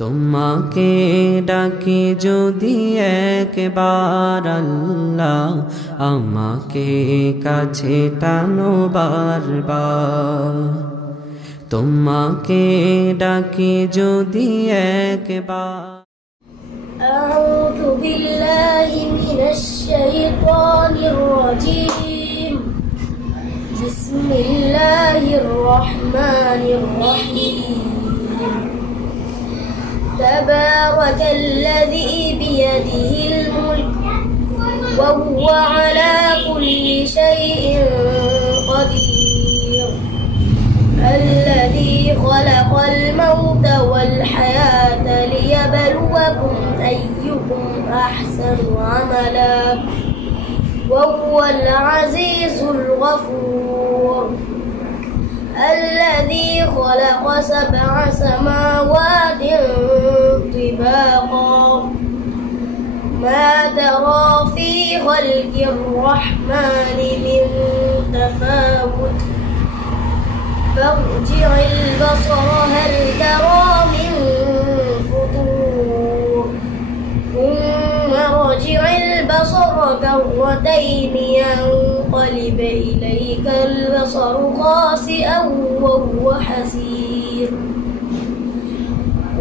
তোমাকে ডাকি যদি একবার আল্লাহ, আমাকে কাছে টানো বারবার। তোমাকে ডাকি যদি একবার। আউযু বিল্লাহি মিনাশ শাইতানির রাজীম। বিসমিল্লাহির রহমানির রহিম। تبارك الذي بيده الملك وهو على كل شيء قدير الذي خلق الموت والحياة ليبلوكم أيكم أحسن عملا وهو العزيز الغفور الذي خلق 7 سماوات طباقا ما ترى في خلق الرحمن من تفاوت فارجع البصر هل ترى من فطور ثم ارجع البصر كرتين ينقلب إليك البصر خاسئا وهو حسير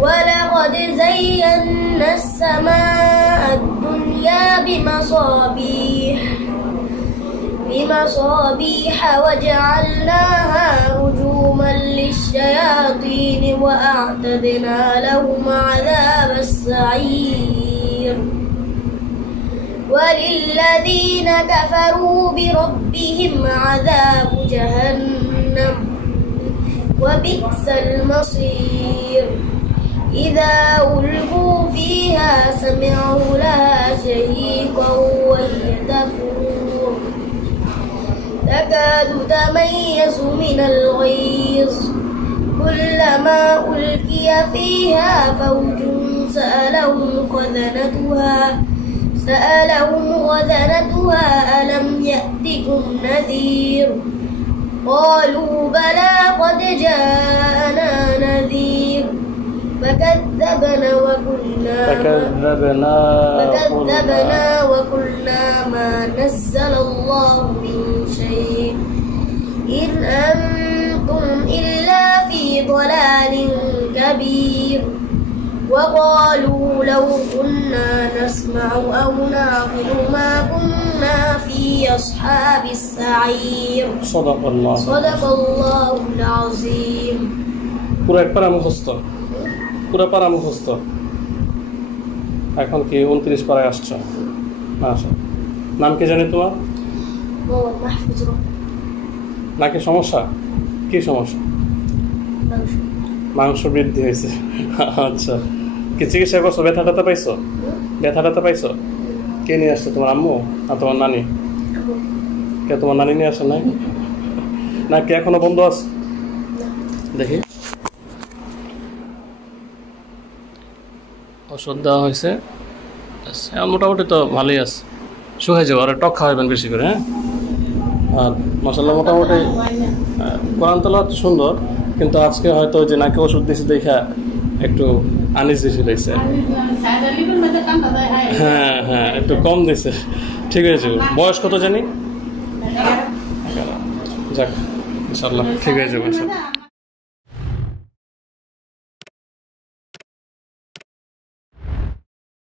ولقد زينا السماء الدنيا بمصابيح وجعلناها رجوما للشياطين وأعتدنا لهم عذاب السعير وللذين كفروا بربهم عذاب جهنم وبئس المصير إذا ألقوا فيها سمعوا لها شهيقا وهي تفور تكاد تميز من الغيظ كلما ألقي فيها فوج سألهم خزنتها ألم يأتكم نذير قالوا بلى قد جاءنا نذير فكذبنا وقلنا ما نزل الله من شيء إن أنتم إلا في ضلال كبير وقالوا لو كنا نسمع أو نعقل ما كنا في أصحاب السعير صدق الله العظيم পুরো পারা মুখস্থ এখন কি 29 পারায় আসছে। আচ্ছা, নাম কি জানি তোমার? মাহফুজ। নাকি সমস্যা? কি সমস্যা? মাংস বৃদ্ধি হয়েছে। আচ্ছা, কি চিকিৎসা করছো? ব্যথা পাইছো? কে নিয়ে আসছে? তোমার আম্মু আর তোমার নানি? কে তোমার নানি নিয়ে আসে নাই নাকি এখনো বন্ধ আছে? দেখি, ওষুধ দেওয়া হয়েছে, মোটামুটি তো ভালোই আছে, শুকাই যাবো। আর টক খাওয়াবেন বেশি করে, হ্যাঁ? আর মশলা মোটামুটি কোরআন তেলাওয়াত সুন্দর, কিন্তু আজকে হয়তো যে নাকি ওষুধ দিয়েছে দেখা একটু আনইজি ফিল হয়েছে। হ্যাঁ, একটু কম দিছে। ঠিক আছে, বয়স কত জানি? যাক, ইনশাল্লাহ ঠিক হয়ে যাবে।